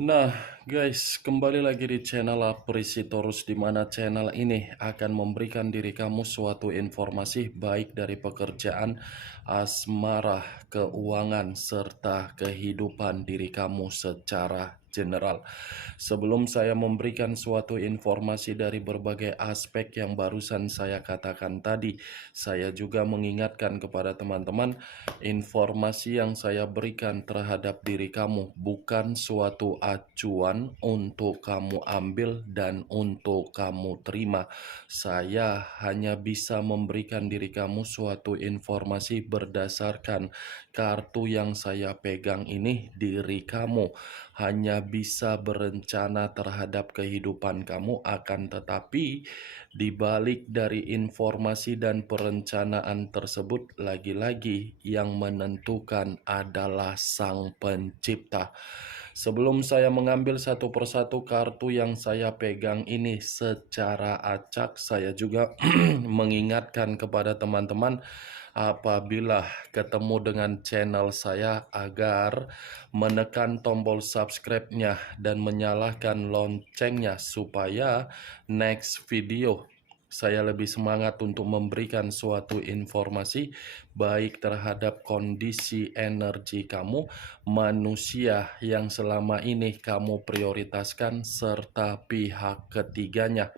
Nah, guys, kembali lagi di channel Aprisitorus, di mana channel ini akan memberikan diri kamu suatu informasi baik dari pekerjaan, asmara, keuangan, serta kehidupan diri kamu secara general. Sebelum saya memberikan suatu informasi dari berbagai aspek yang barusan saya katakan tadi, saya juga mengingatkan kepada teman-teman, informasi yang saya berikan terhadap diri kamu bukan suatu acuan untuk kamu ambil dan untuk kamu terima. Saya hanya bisa memberikan diri kamu suatu informasi berdasarkan kartu yang saya pegang ini. Diri kamu hanya bisa berencana terhadap kehidupan kamu, akan tetapi di balik dari informasi dan perencanaan tersebut, lagi-lagi yang menentukan adalah Sang Pencipta. Sebelum saya mengambil satu persatu kartu yang saya pegang ini secara acak, saya juga mengingatkan kepada teman-teman apabila ketemu dengan channel saya agar menekan tombol subscribe-nya dan menyalakan loncengnya supaya next video saya lebih semangat untuk memberikan suatu informasi baik terhadap kondisi energi kamu, manusia yang selama ini kamu prioritaskan, serta pihak ketiganya.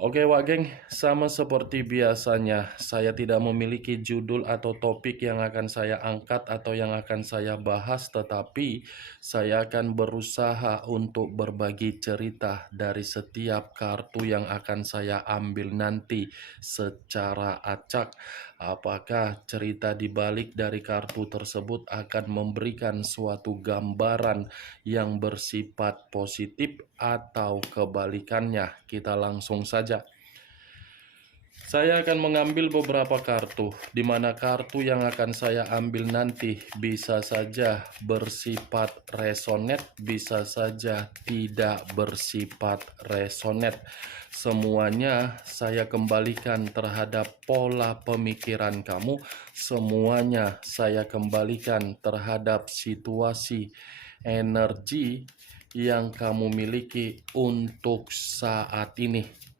Oke Wak Geng, sama seperti biasanya, saya tidak memiliki judul atau topik yang akan saya angkat atau yang akan saya bahas, tetapi saya akan berusaha untuk berbagi cerita dari setiap kartu yang akan saya ambil nanti secara acak. Apakah cerita di balik dari kartu tersebut akan memberikan suatu gambaran yang bersifat positif atau kebalikannya? Kita langsung saja. Saya akan mengambil beberapa kartu, di mana kartu yang akan saya ambil nanti bisa saja bersifat resonate, bisa saja tidak bersifat resonate. Semuanya saya kembalikan terhadap pola pemikiran kamu, semuanya saya kembalikan terhadap situasi energi yang kamu miliki untuk saat ini.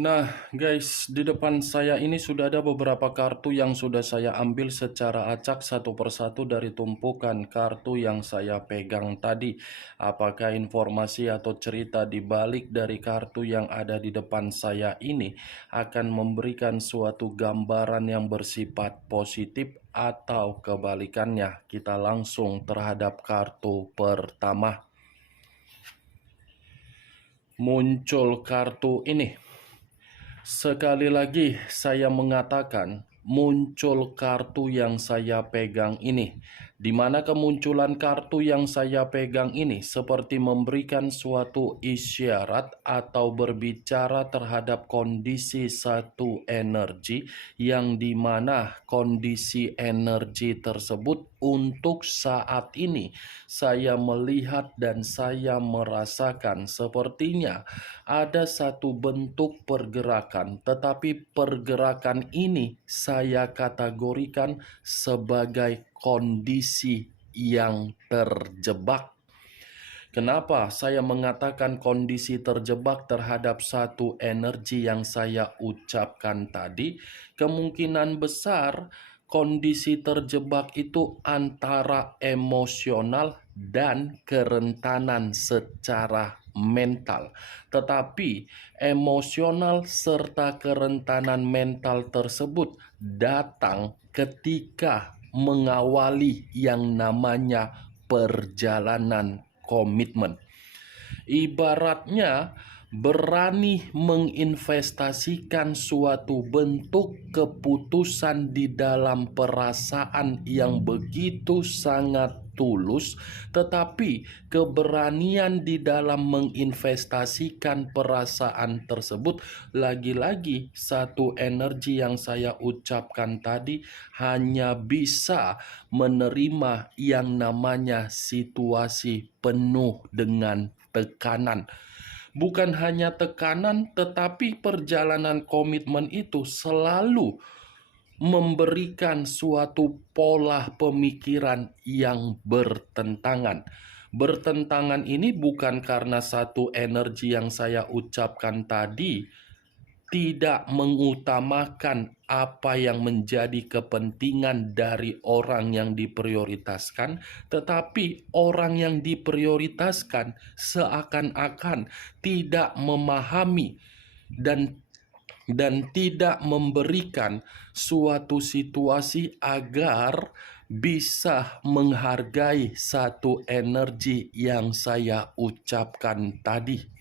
Nah guys, di depan saya ini sudah ada beberapa kartu yang sudah saya ambil secara acak satu persatu dari tumpukan kartu yang saya pegang tadi. Apakah informasi atau cerita di balik dari kartu yang ada di depan saya ini akan memberikan suatu gambaran yang bersifat positif atau kebalikannya? Kita langsung terhadap kartu pertama. Muncul kartu ini. Sekali lagi saya mengatakan, muncul kartu yang saya pegang ini. Di mana kemunculan kartu yang saya pegang ini seperti memberikan suatu isyarat atau berbicara terhadap kondisi satu energi, yang dimana kondisi energi tersebut untuk saat ini saya melihat dan saya merasakan sepertinya ada satu bentuk pergerakan, tetapi pergerakan ini saya kategorikan sebagai kondisi yang terjebak. Kenapa saya mengatakan kondisi terjebak terhadap satu energi yang saya ucapkan tadi? Kemungkinan besar kondisi terjebak itu antara emosional dan kerentanan secara mental. Tetapi emosional serta kerentanan mental tersebut datang ketika mengawali yang namanya perjalanan komitmen. Ibaratnya berani menginvestasikan suatu bentuk keputusan di dalam perasaan yang begitu sangat tulus, tetapi keberanian di dalam menginvestasikan perasaan tersebut, lagi-lagi satu energi yang saya ucapkan tadi, hanya bisa menerima yang namanya situasi penuh dengan tekanan. Bukan hanya tekanan, tetapi perjalanan komitmen itu selalu memberikan suatu pola pemikiran yang bertentangan. Bertentangan ini bukan karena satu energi yang saya ucapkan tadi tidak mengutamakan apa yang menjadi kepentingan dari orang yang diprioritaskan, tetapi orang yang diprioritaskan seakan-akan tidak memahami dan tidak memberikan suatu situasi agar bisa menghargai satu energi yang saya ucapkan tadi.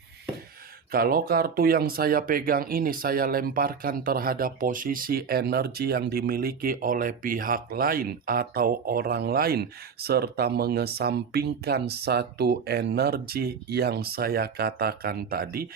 Kalau kartu yang saya pegang ini saya lemparkan terhadap posisi energi yang dimiliki oleh pihak lain atau orang lain, serta mengesampingkan satu energi yang saya katakan tadi,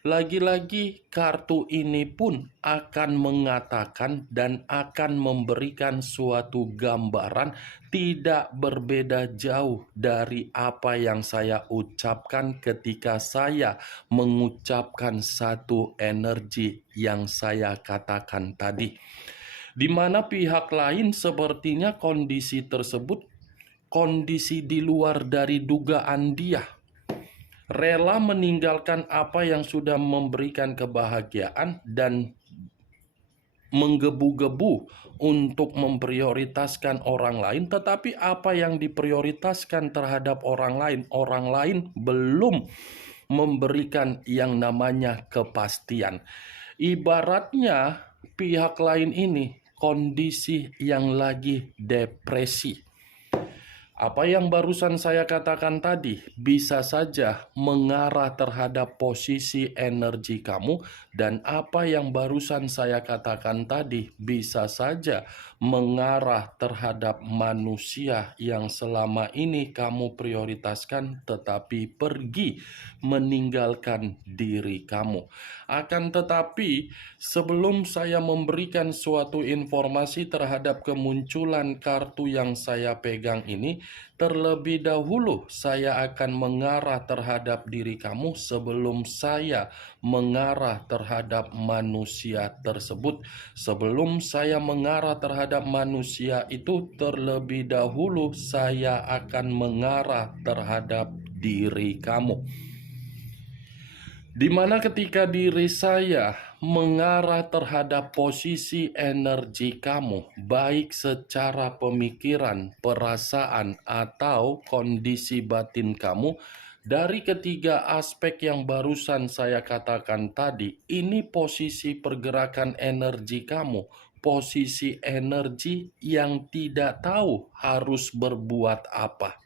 lagi-lagi kartu ini pun akan mengatakan dan akan memberikan suatu gambaran tidak berbeda jauh dari apa yang saya ucapkan ketika saya mengucapkan satu energi yang saya katakan tadi. Di mana pihak lain sepertinya kondisi tersebut kondisi di luar dari dugaan dia, rela meninggalkan apa yang sudah memberikan kebahagiaan dan menggebu-gebu untuk memprioritaskan orang lain, tetapi apa yang diprioritaskan terhadap orang lain belum memberikan yang namanya kepastian. Ibaratnya pihak lain ini kondisi yang lagi depresi. Apa yang barusan saya katakan tadi bisa saja mengarah terhadap posisi energi kamu, dan apa yang barusan saya katakan tadi bisa saja mengarah terhadap manusia yang selama ini kamu prioritaskan tetapi pergi meninggalkan diri kamu. Akan tetapi sebelum saya memberikan suatu informasi terhadap kemunculan kartu yang saya pegang ini, terlebih dahulu saya akan mengarah terhadap diri kamu sebelum saya mengarah terhadap manusia tersebut. Sebelum saya mengarah terhadap manusia itu, terlebih dahulu saya akan mengarah terhadap diri kamu. Di mana ketika diri saya mengarah terhadap posisi energi kamu, baik secara pemikiran, perasaan, atau kondisi batin kamu, dari ketiga aspek yang barusan saya katakan tadi, ini posisi pergerakan energi kamu, posisi energi yang tidak tahu harus berbuat apa.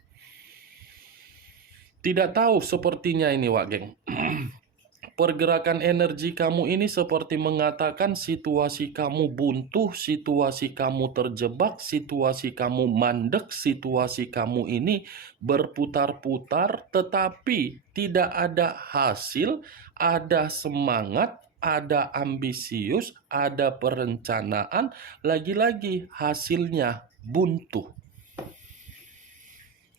Tidak tahu sepertinya ini, Wak Geng. Pergerakan energi kamu ini seperti mengatakan situasi kamu buntu, situasi kamu terjebak, situasi kamu mandek, situasi kamu ini berputar-putar tetapi tidak ada hasil, ada semangat, ada ambisius, ada perencanaan, lagi-lagi hasilnya buntu.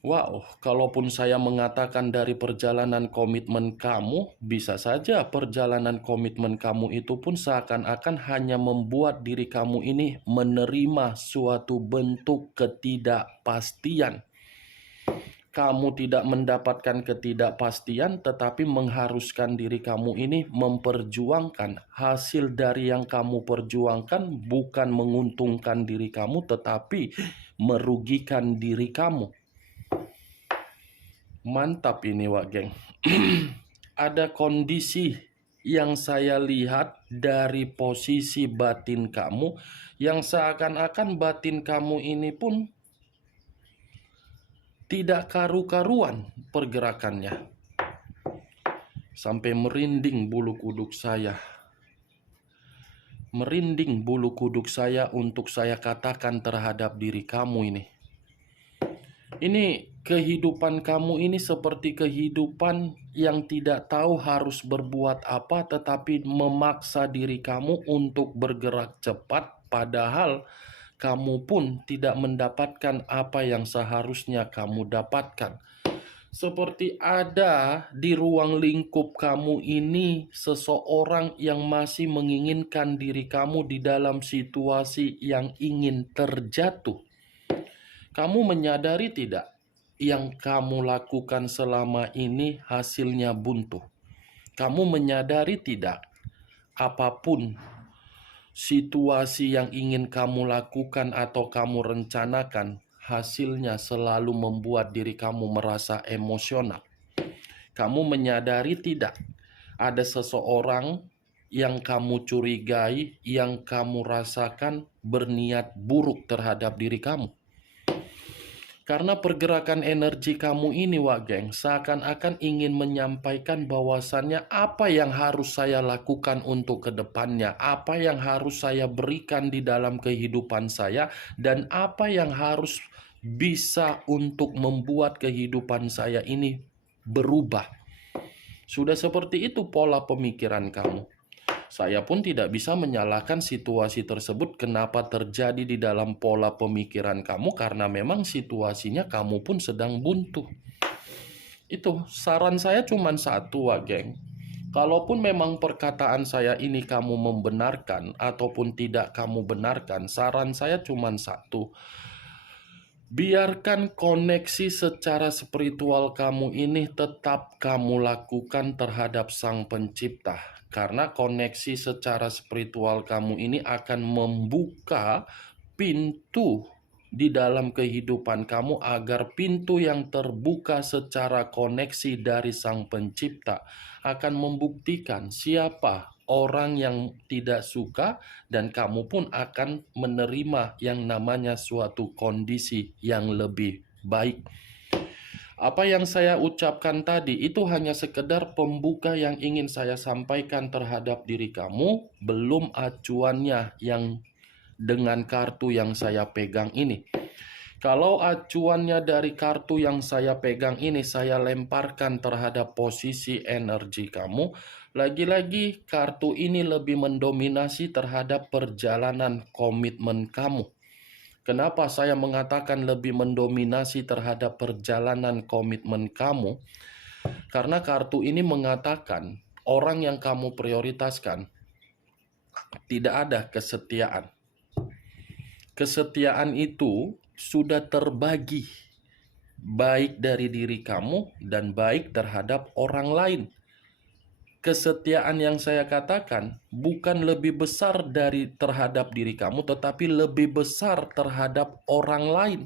Wow, kalaupun saya mengatakan dari perjalanan komitmen kamu, bisa saja perjalanan komitmen kamu itu pun seakan-akan hanya membuat diri kamu ini menerima suatu bentuk ketidakpastian. Kamu tidak mendapatkan ketidakpastian, tetapi mengharuskan diri kamu ini memperjuangkan. Hasil dari yang kamu perjuangkan bukan menguntungkan diri kamu, tetapi merugikan diri kamu. Mantap ini, Wak Geng. Ada kondisi yang saya lihat dari posisi batin kamu yang seakan-akan batin kamu ini pun tidak karu-karuan pergerakannya. Sampai merinding bulu kuduk saya. Merinding bulu kuduk saya untuk saya katakan terhadap diri kamu ini. Ini kehidupan kamu ini seperti kehidupan yang tidak tahu harus berbuat apa, tetapi memaksa diri kamu untuk bergerak cepat, padahal kamu pun tidak mendapatkan apa yang seharusnya kamu dapatkan. Seperti ada di ruang lingkup kamu ini seseorang yang masih menginginkan diri kamu di dalam situasi yang ingin terjatuh. Kamu menyadari tidak, yang kamu lakukan selama ini hasilnya buntu? Kamu menyadari tidak, apapun situasi yang ingin kamu lakukan atau kamu rencanakan, hasilnya selalu membuat diri kamu merasa emosional? Kamu menyadari tidak, ada seseorang yang kamu curigai, yang kamu rasakan berniat buruk terhadap diri kamu? Karena pergerakan energi kamu ini, Wak Geng, seakan-akan ingin menyampaikan bahwasannya apa yang harus saya lakukan untuk kedepannya, apa yang harus saya berikan di dalam kehidupan saya, dan apa yang harus bisa untuk membuat kehidupan saya ini berubah. Sudah seperti itu pola pemikiran kamu. Saya pun tidak bisa menyalahkan situasi tersebut kenapa terjadi di dalam pola pemikiran kamu, karena memang situasinya kamu pun sedang buntu. Itu saran saya cuma satu, Wak Geng. Kalaupun memang perkataan saya ini kamu membenarkan ataupun tidak kamu benarkan, saran saya cuma satu. Biarkan koneksi secara spiritual kamu ini tetap kamu lakukan terhadap Sang Pencipta. Karena koneksi secara spiritual kamu ini akan membuka pintu di dalam kehidupan kamu, agar pintu yang terbuka secara koneksi dari Sang Pencipta akan membuktikan siapa orang yang tidak suka, dan kamu pun akan menerima yang namanya suatu kondisi yang lebih baik. Apa yang saya ucapkan tadi itu hanya sekedar pembuka yang ingin saya sampaikan terhadap diri kamu, belum acuannya yang dengan kartu yang saya pegang ini. Kalau acuannya dari kartu yang saya pegang ini saya lemparkan terhadap posisi energi kamu, lagi-lagi kartu ini lebih mendominasi terhadap perjalanan komitmen kamu. Kenapa saya mengatakan lebih mendominasi terhadap perjalanan komitmen kamu? Karena kartu ini mengatakan orang yang kamu prioritaskan tidak ada kesetiaan. Kesetiaan itu sudah terbagi, baik dari diri kamu dan baik terhadap orang lain. Kesetiaan yang saya katakan bukan lebih besar dari terhadap diri kamu, tetapi lebih besar terhadap orang lain.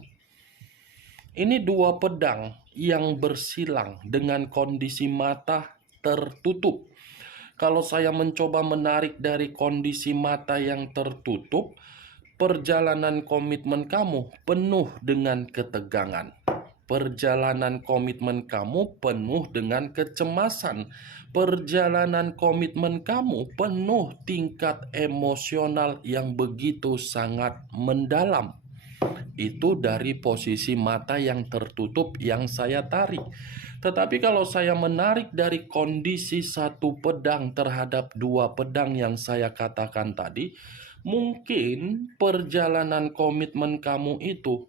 Ini dua pedang yang bersilang dengan kondisi mata tertutup. Kalau saya mencoba menarik dari kondisi mata yang tertutup, perjalanan komitmen kamu penuh dengan ketegangan. Perjalanan komitmen kamu penuh dengan kecemasan. Perjalanan komitmen kamu penuh tingkat emosional yang begitu sangat mendalam. Itu dari posisi mata yang tertutup yang saya tarik. Tetapi kalau saya menarik dari kondisi satu pedang terhadap dua pedang yang saya katakan tadi, mungkin perjalanan komitmen kamu itu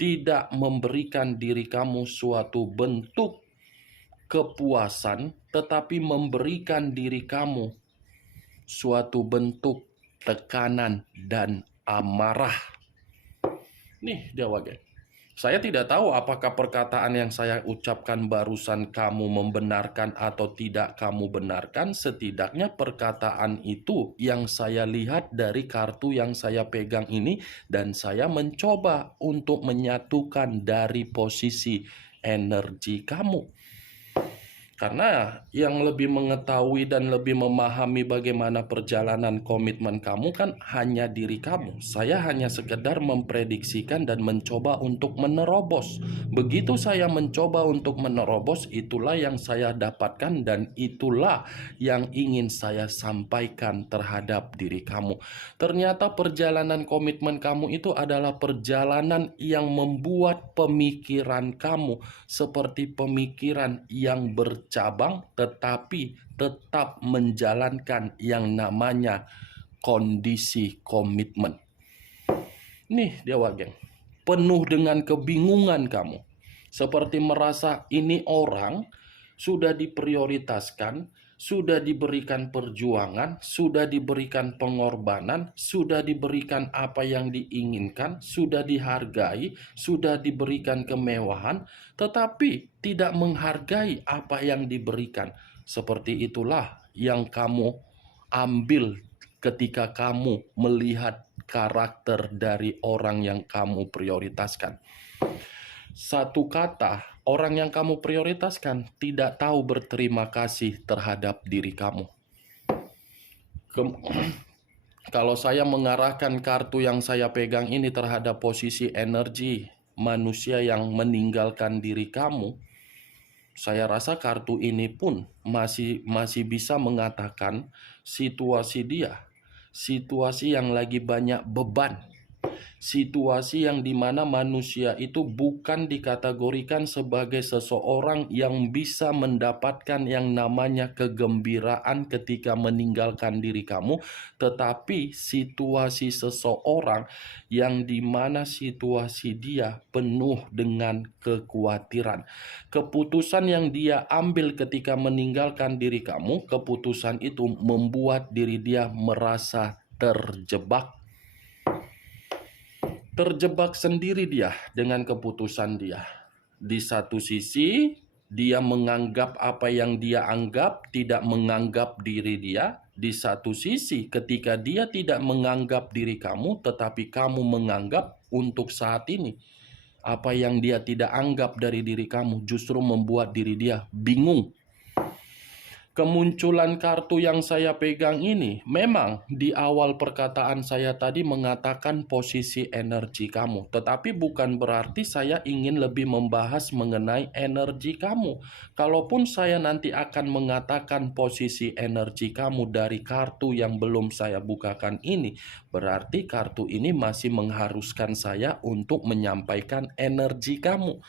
tidak memberikan diri kamu suatu bentuk kepuasan, tetapi memberikan diri kamu suatu bentuk tekanan dan amarah. Nih dia, Wak Geng. Saya tidak tahu apakah perkataan yang saya ucapkan barusan kamu membenarkan atau tidak kamu benarkan. Setidaknya perkataan itu yang saya lihat dari kartu yang saya pegang ini, dan saya mencoba untuk menyatukan dari posisi energi kamu. Karena yang lebih mengetahui dan lebih memahami bagaimana perjalanan komitmen kamu kan hanya diri kamu. Saya hanya sekedar memprediksikan dan mencoba untuk menerobos. Begitu saya mencoba untuk menerobos, itulah yang saya dapatkan dan itulah yang ingin saya sampaikan terhadap diri kamu. Ternyata perjalanan komitmen kamu itu adalah perjalanan yang membuat pemikiran kamu seperti pemikiran yang bercabang tetapi tetap menjalankan yang namanya kondisi komitmen. Nih Dewa Geng, penuh dengan kebingungan kamu. Seperti merasa ini orang sudah diprioritaskan, sudah diberikan perjuangan, sudah diberikan pengorbanan, sudah diberikan apa yang diinginkan, sudah dihargai, sudah diberikan kemewahan, tetapi tidak menghargai apa yang diberikan. Seperti itulah yang kamu ambil ketika kamu melihat karakter dari orang yang kamu prioritaskan. Satu kata, orang yang kamu prioritaskan tidak tahu berterima kasih terhadap diri kamu. Kalau saya mengarahkan kartu yang saya pegang ini terhadap posisi energi manusia yang meninggalkan diri kamu, saya rasa kartu ini pun masih bisa mengatakan situasi dia, situasi yang lagi banyak beban, situasi yang dimana manusia itu bukan dikategorikan sebagai seseorang yang bisa mendapatkan yang namanya kegembiraan ketika meninggalkan diri kamu, tetapi situasi seseorang yang dimana situasi dia penuh dengan kekhawatiran. Keputusan yang dia ambil ketika meninggalkan diri kamu, keputusan itu membuat diri dia merasa terjebak. Terjebak sendiri dia dengan keputusan dia. Di satu sisi, dia menganggap apa yang dia anggap, tidak menganggap diri dia. Di satu sisi, ketika dia tidak menganggap diri kamu, tetapi kamu menganggap untuk saat ini, apa yang dia tidak anggap dari diri kamu justru membuat diri dia bingung. Kemunculan kartu yang saya pegang ini, memang di awal perkataan saya tadi mengatakan posisi energi kamu, tetapi bukan berarti saya ingin lebih membahas mengenai energi kamu. Kalaupun saya nanti akan mengatakan posisi energi kamu dari kartu yang belum saya bukakan ini, berarti kartu ini masih mengharuskan saya untuk menyampaikan energi kamu.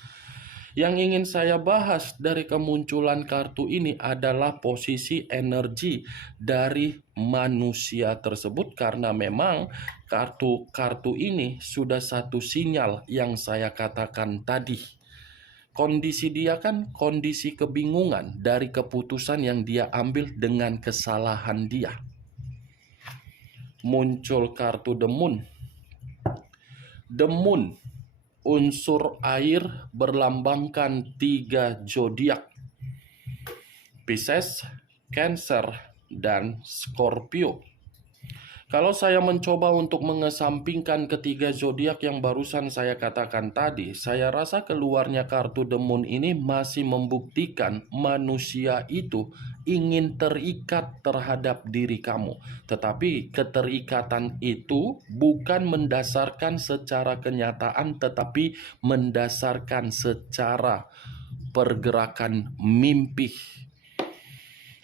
Yang ingin saya bahas dari kemunculan kartu ini adalah posisi energi dari manusia tersebut, karena memang kartu ini sudah satu sinyal yang saya katakan tadi. Kondisi dia kan kondisi kebingungan dari keputusan yang dia ambil dengan kesalahan dia. Muncul kartu The Moon. The Moon, unsur air, berlambangkan 3 zodiak: Pisces, Cancer, dan Scorpio. Kalau saya mencoba untuk mengesampingkan ketiga zodiak yang barusan saya katakan tadi, saya rasa keluarnya kartu The Moon ini masih membuktikan manusia itu ingin terikat terhadap diri kamu. Tetapi keterikatan itu bukan mendasarkan secara kenyataan, tetapi mendasarkan secara pergerakan mimpi.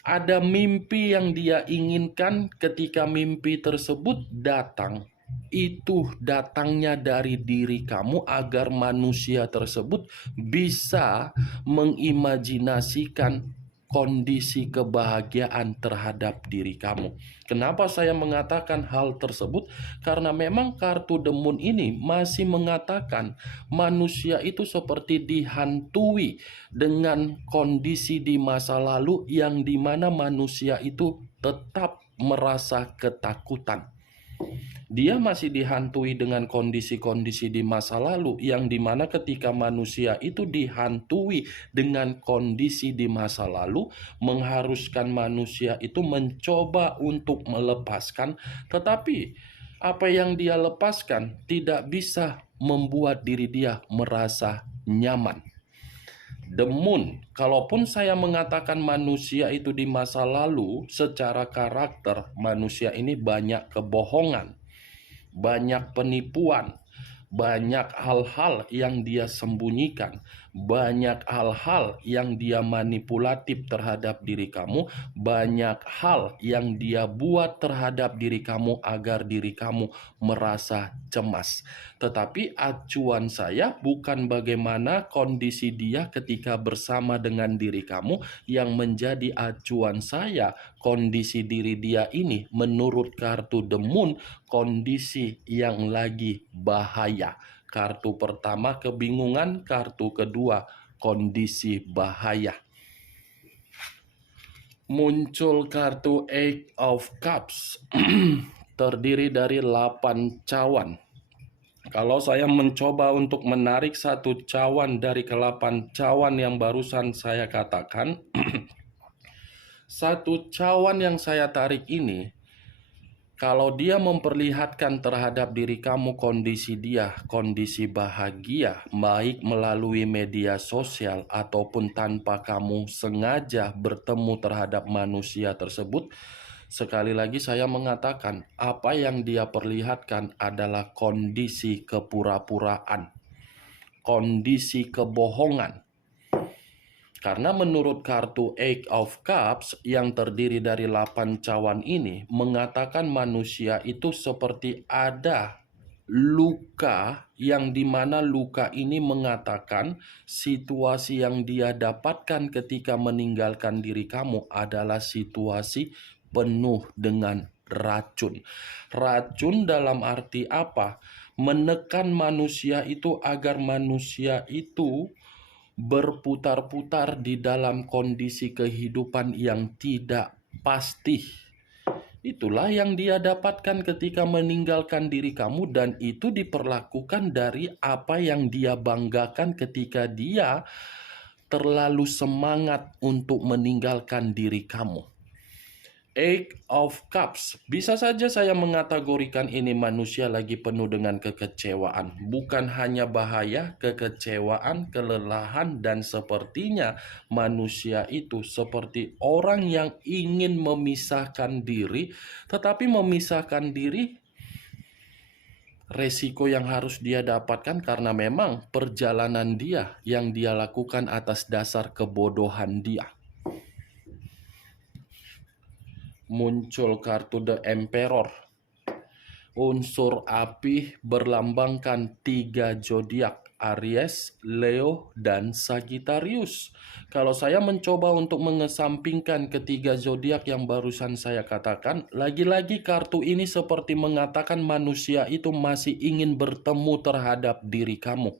Ada mimpi yang dia inginkan, ketika mimpi tersebut datang, itu datangnya dari diri kamu agar manusia tersebut bisa mengimajinasikan kondisi kebahagiaan terhadap diri kamu. Kenapa saya mengatakan hal tersebut? Karena memang kartu The Moon ini masih mengatakan manusia itu seperti dihantui dengan kondisi di masa lalu yang dimana manusia itu tetap merasa ketakutan. Dia masih dihantui dengan kondisi-kondisi di masa lalu yang dimana ketika manusia itu dihantui dengan kondisi di masa lalu, mengharuskan manusia itu mencoba untuk melepaskan, tetapi apa yang dia lepaskan tidak bisa membuat diri dia merasa nyaman. The Moon. Kalaupun saya mengatakan manusia itu di masa lalu, secara karakter manusia ini banyak kebohongan, banyak penipuan, banyak hal-hal yang dia sembunyikan, banyak hal-hal yang dia manipulatif terhadap diri kamu, banyak hal yang dia buat terhadap diri kamu agar diri kamu merasa cemas. Tetapi acuan saya bukan bagaimana kondisi dia ketika bersama dengan diri kamu, yang menjadi acuan saya kondisi diri dia ini menurut kartu The Moon, kondisi yang lagi bahaya. Kartu pertama kebingungan, kartu kedua kondisi bahaya. Muncul kartu Eight of Cups terdiri dari 8 cawan. Kalau saya mencoba untuk menarik satu cawan dari ke-8 cawan yang barusan saya katakan, satu cawan yang saya tarik ini, kalau dia memperlihatkan terhadap diri kamu kondisi dia, kondisi bahagia, baik melalui media sosial ataupun tanpa kamu sengaja bertemu terhadap manusia tersebut, sekali lagi saya mengatakan, apa yang dia perlihatkan adalah kondisi kepura-puraan, kondisi kebohongan. Karena menurut kartu Eight of Cups yang terdiri dari 8 cawan ini mengatakan manusia itu seperti ada luka, yang dimana luka ini mengatakan situasi yang dia dapatkan ketika meninggalkan diri kamu adalah situasi penuh dengan racun. Racun dalam arti apa? Menekan manusia itu agar manusia itu berputar-putar di dalam kondisi kehidupan yang tidak pasti. Itulah yang dia dapatkan ketika meninggalkan diri kamu, dan itu diperlakukan dari apa yang dia banggakan ketika dia terlalu semangat untuk meninggalkan diri kamu. Eight of Cups. Bisa saja saya mengategorikan ini manusia lagi penuh dengan kekecewaan. Bukan hanya bahaya, kekecewaan, kelelahan, dan sepertinya manusia itu seperti orang yang ingin memisahkan diri, tetapi memisahkan diri resiko yang harus dia dapatkan karena memang perjalanan dia yang dia lakukan atas dasar kebodohan dia. Muncul kartu The Emperor. Unsur api berlambangkan 3 zodiak, Aries, Leo, dan Sagittarius. Kalau saya mencoba untuk mengesampingkan ketiga zodiak yang barusan saya katakan, lagi-lagi kartu ini seperti mengatakan manusia itu masih ingin bertemu terhadap diri kamu.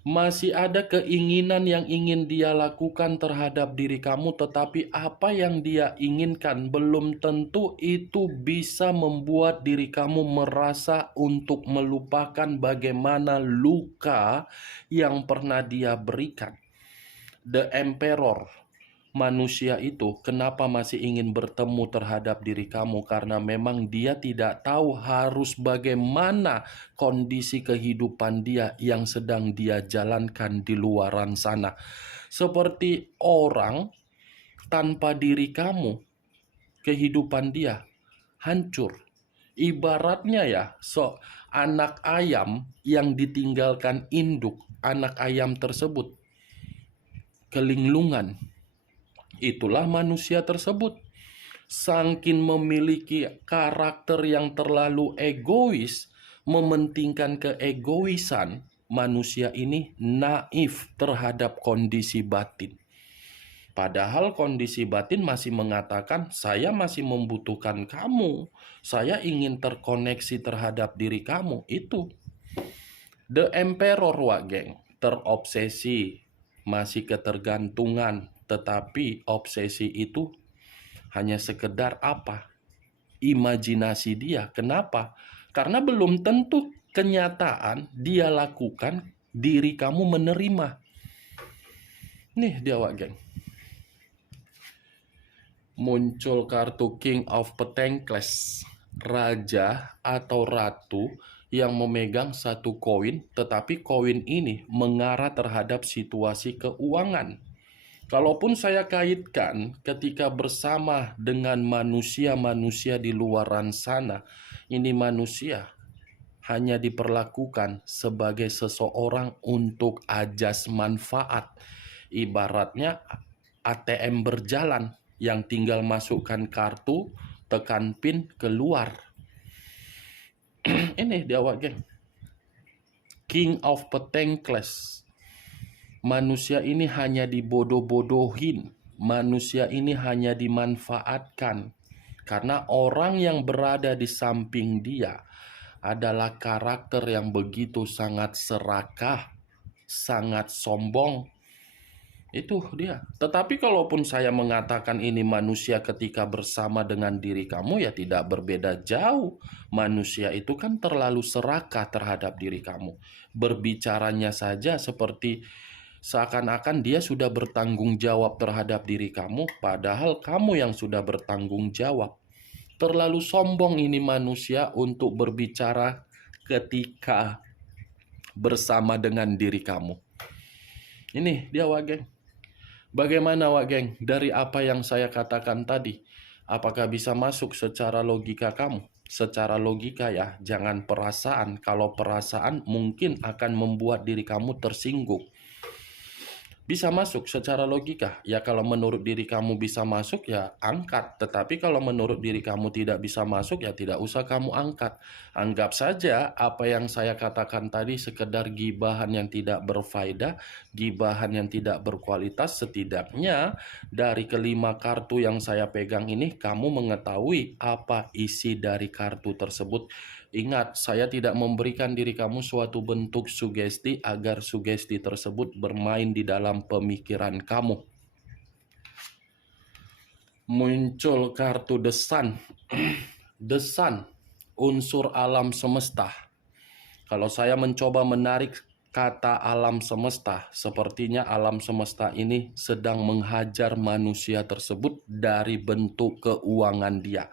Masih ada keinginan yang ingin dia lakukan terhadap diri kamu, tetapi apa yang dia inginkan belum tentu itu bisa membuat diri kamu merasa untuk melupakan bagaimana luka yang pernah dia berikan. The Emperor. Manusia itu kenapa masih ingin bertemu terhadap diri kamu? Karena memang dia tidak tahu harus bagaimana kondisi kehidupan dia yang sedang dia jalankan di luaran sana. Seperti orang tanpa diri kamu, kehidupan dia hancur. Ibaratnya ya, anak ayam yang ditinggalkan induk, anak ayam tersebut kelinglungan. Itulah manusia tersebut. Saking memiliki karakter yang terlalu egois, mementingkan keegoisan, manusia ini naif terhadap kondisi batin. Padahal kondisi batin masih mengatakan, saya masih membutuhkan kamu, saya ingin terkoneksi terhadap diri kamu. Itu The Emperor, Wak geng. Terobsesi, masih ketergantungan. Tetapi obsesi itu hanya sekedar apa? Imajinasi dia. Kenapa? Karena belum tentu kenyataan dia lakukan, diri kamu menerima. Nih dia, Wak geng. Muncul kartu King of Pentacles. Raja atau ratu yang memegang satu koin, tetapi koin ini mengarah terhadap situasi keuangan. Kalaupun saya kaitkan ketika bersama dengan manusia-manusia di luaran sana, ini manusia hanya diperlakukan sebagai seseorang untuk ajas manfaat. Ibaratnya ATM berjalan yang tinggal masukkan kartu, tekan PIN, keluar. Ini dia awak geng. King of Petengkles. Manusia ini hanya dibodoh-bodohin. Manusia ini hanya dimanfaatkan. Karena orang yang berada di samping dia adalah karakter yang begitu sangat serakah, sangat sombong. Itu dia. Tetapi kalaupun saya mengatakan ini manusia ketika bersama dengan diri kamu, ya tidak berbeda jauh. Manusia itu kan terlalu serakah terhadap diri kamu. Berbicaranya saja seperti seakan-akan dia sudah bertanggung jawab terhadap diri kamu, padahal kamu yang sudah bertanggung jawab. Terlalu sombong ini manusia untuk berbicara ketika bersama dengan diri kamu. Ini dia wak geng. Bagaimana wak geng dari apa yang saya katakan tadi? Apakah bisa masuk secara logika kamu? Secara logika ya, jangan perasaan. Kalau perasaan mungkin akan membuat diri kamu tersinggung. Bisa masuk secara logika. Ya kalau menurut diri kamu bisa masuk ya angkat. Tetapi kalau menurut diri kamu tidak bisa masuk ya tidak usah kamu angkat. Anggap saja apa yang saya katakan tadi sekedar gibahan yang tidak berfaedah, gibahan yang tidak berkualitas. Setidaknya dari kelima kartu yang saya pegang ini kamu mengetahui apa isi dari kartu tersebut. Ingat, saya tidak memberikan diri kamu suatu bentuk sugesti agar sugesti tersebut bermain di dalam pemikiran kamu. Muncul kartu The Sun. The Sun, unsur alam semesta. Kalau saya mencoba menarik kata alam semesta, sepertinya alam semesta ini sedang menghajar manusia tersebut dari bentuk keuangan dia.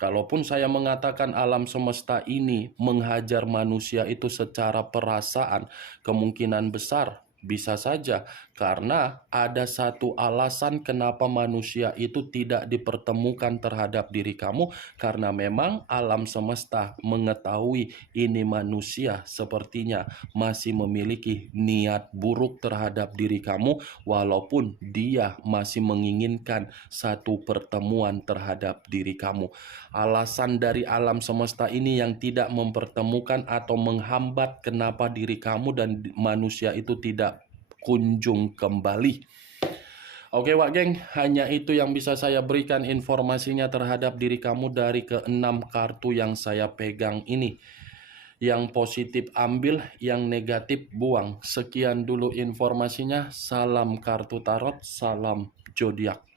Kalaupun saya mengatakan alam semesta ini menghajar manusia itu secara perasaan, kemungkinan besar bisa saja karena ada satu alasan kenapa manusia itu tidak dipertemukan terhadap diri kamu, karena memang alam semesta mengetahui ini manusia sepertinya masih memiliki niat buruk terhadap diri kamu, walaupun dia masih menginginkan satu pertemuan terhadap diri kamu. Alasan dari alam semesta ini yang tidak mempertemukan atau menghambat kenapa diri kamu dan manusia itu tidak kunjung kembali. Oke wak geng, hanya itu yang bisa saya berikan informasinya terhadap diri kamu dari keenam kartu yang saya pegang ini. Yang positif ambil, yang negatif buang. Sekian dulu informasinya. Salam kartu tarot, salam zodiak.